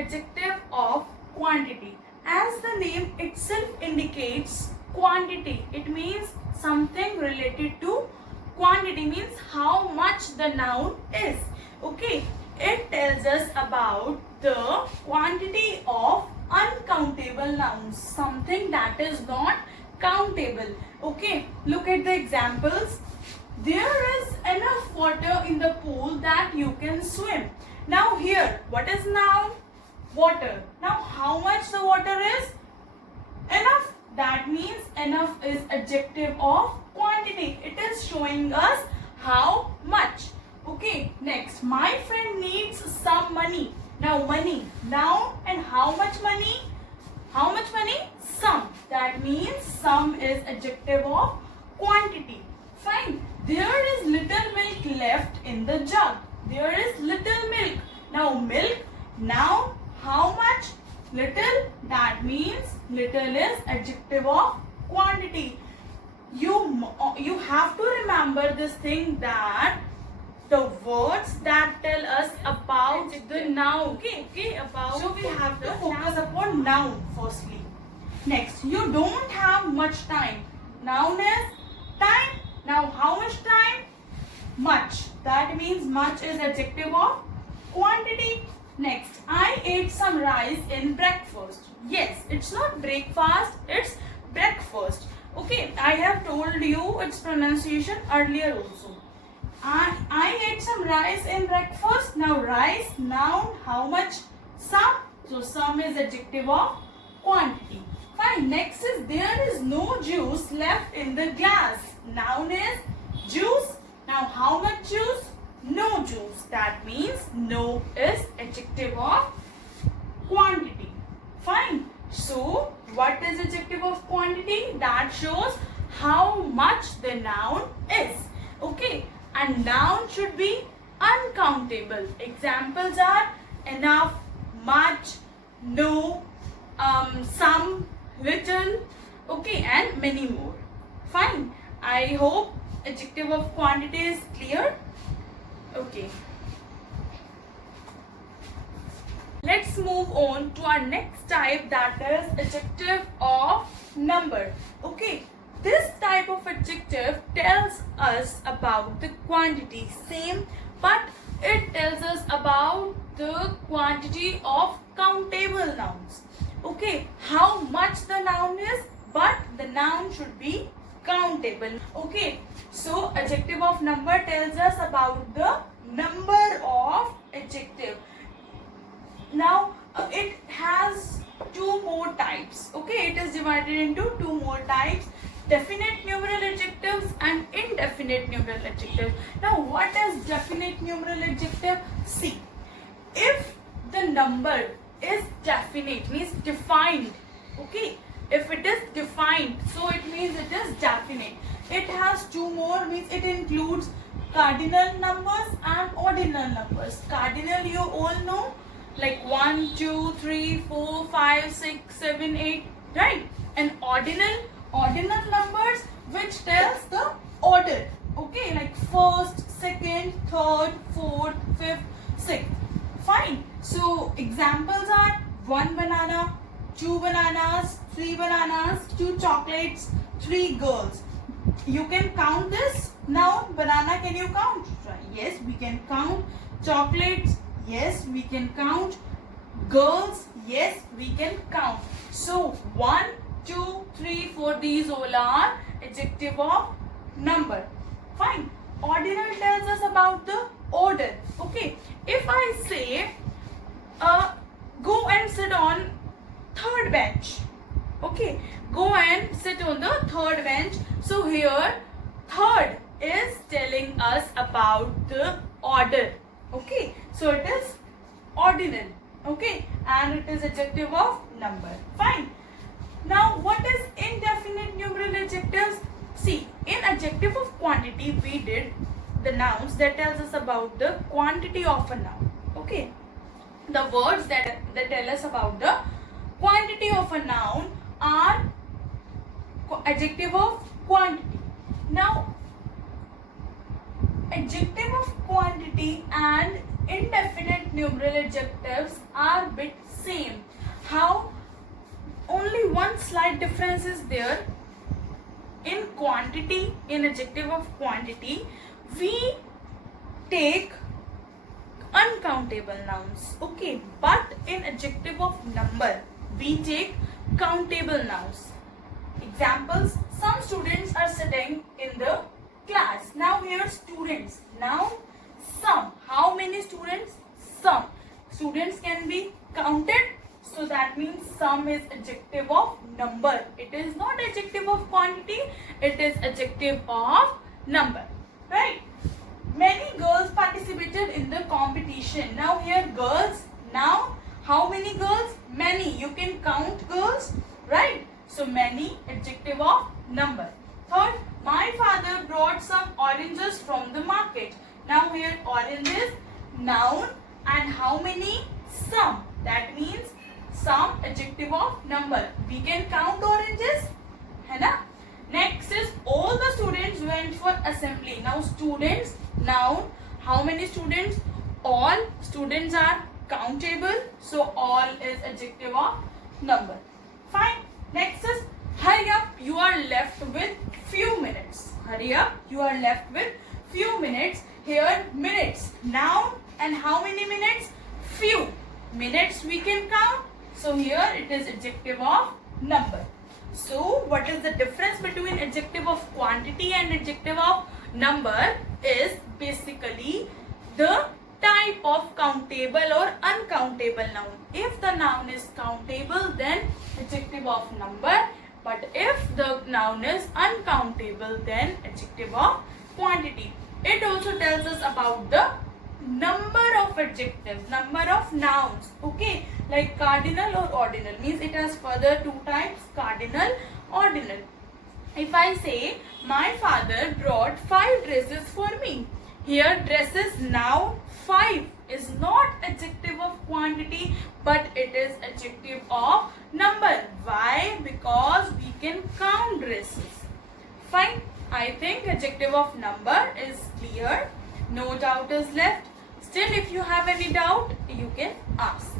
adjective of quantity. As the name itself indicates, quantity, it means something related to quantity, means how much the noun is. Okay, it tells us about the quantity of uncountable nouns, something that is not countable. Okay, look at the examples. There is enough water in the pool that you can swim. Now here, what is noun? Water. Now how much the water is? Enough. That means enough is adjective of quantity. It is showing us how much. Okay, next, my friend needs some money. Now money, noun, and how much money? How much money? Some. That means some is adjective of quantity. Fine. There is little milk left in the jug. There is little milk. Now milk, noun, how much? Little. That means little is adjective of quantity. You have to remember this thing, that the words that tell us about the noun. Okay, about. So we have to focus upon noun firstly. Next, you don't have much time. Noun is time. Now how much time? Much. That means much is adjective of quantity. Next, I ate some rice in breakfast. Yes, it's not breakfast, it's breakfast. Okay, I have told you its pronunciation earlier also. I ate some rice in breakfast. Now rice, noun, how much? Some. So some is adjective of quantity. Fine. Next is there is no juice left in the glass. Noun is juice. Now how much juice? No juice. That means no is adjective of quantity. Fine. So what is adjective of quantity? That shows how much the noun is. Okay. And noun should be uncountable. Examples are enough, much, no, some, little, okay, and many more. Fine. I hope adjective of quantity is clear. Okay. Let's move on to our next type, that is adjective of number. Okay. This type of adjective tells us about the quantity, same, but it tells us about the quantity of countable nouns. Okay, how much the noun is, but the noun should be countable. Okay, so adjective of number tells us about the number of adjective. Now it has two more types. Okay, it is divided into two more types: definite numeral adjectives and indefinite numeral adjectives. Now what is definite numeral adjective? See, if the number is definite, means defined. Okay, if it is defined, so it means it is definite. It has two more, means it includes cardinal numbers and ordinal numbers. Cardinal you all know, like 1, 2, 3, 4, 5, 6, 7, 8, right? And ordinal numbers which tells the order. Okay, like first, second, third, fourth, fifth, sixth. Fine. So examples are 1 banana, 2 bananas, 3 bananas, 2 chocolates, 3 girls. You can count this. Now banana, can you count? Yes, we can count. Chocolates, yes, we can count. Girls, yes, we can count. So 1, 2, 3, 4, these all are adjective of number. Fine. Ordinal tells us about the order. Okay, if I say go and sit on third bench. Okay, go and sit on the third bench. So here third is telling us about the order. Okay, so it is ordinal. Okay, and it is adjective of number. Fine. Now what is indefinite numeral adjectives? See, in adjective of quantity we did the nouns that tells us about the quantity of a noun. Okay, the words that tell us about the quantity of a noun are adjective of quantity. Now adjective of quantity and indefinite numeral adjectives are bit same. How only one slight difference is there. In quantity, in adjective of quantity, we take uncountable nouns, okay, but in adjective of number we take countable nouns. Examples: some students are sitting in the class. Now here students, now some. How many students? Some. Students can be counted, so that means some is adjective of number. It is not adjective of quantity, it is adjective of number, right? Many girls participated in the competition. Now here girls, now how many girls? Many. You can count girls, right? So many, adjective of number. Third, my father brought some oranges from the market. Now here oranges, noun, and how many? Some. That means some, adjective of number. We can count oranges, है ना? Next is all the students went for assembly. Now students, noun. How many students? All. Students are countable, so all is adjective of number. Fine. Next is hurry up, you are left with few minutes. Hurry up, you are left with few minutes. Here minutes, noun, and how many minutes? Few. Minutes we can count, so here it is adjective of number. So what is the difference between adjective of quantity and adjective of number is basically the type of countable or uncountable noun. If the noun is countable, then adjective of number, but if the noun is uncountable, then adjective of quantity. It also tells us about the number of adjectives, number of nouns, okay, like cardinal or ordinal, means it has further two types, cardinal, ordinal. If I say my father brought 5 dresses for me, here dresses, noun, 5 is not adjective of quantity, but it is adjective of number. Why? Because we can count dresses. Fine. I think adjective of number is clear. No doubt is left. Still, if you have any doubt, you can ask.